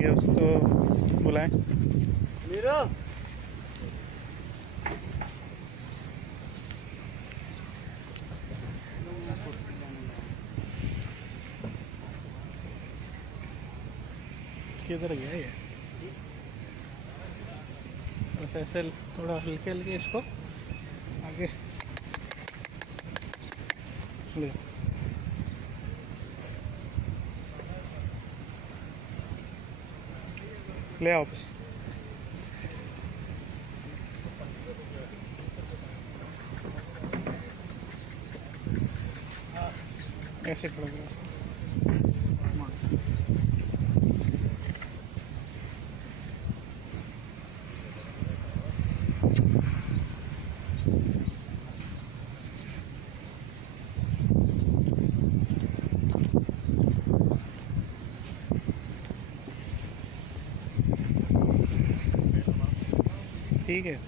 ये उसको बुलाएं। किधर गया ये? बस ऐसे थोड़ा हल्के हल्के इसको आगे ले। ले आओ बस। ऐसे खड़ा करो इसको। ठीक है।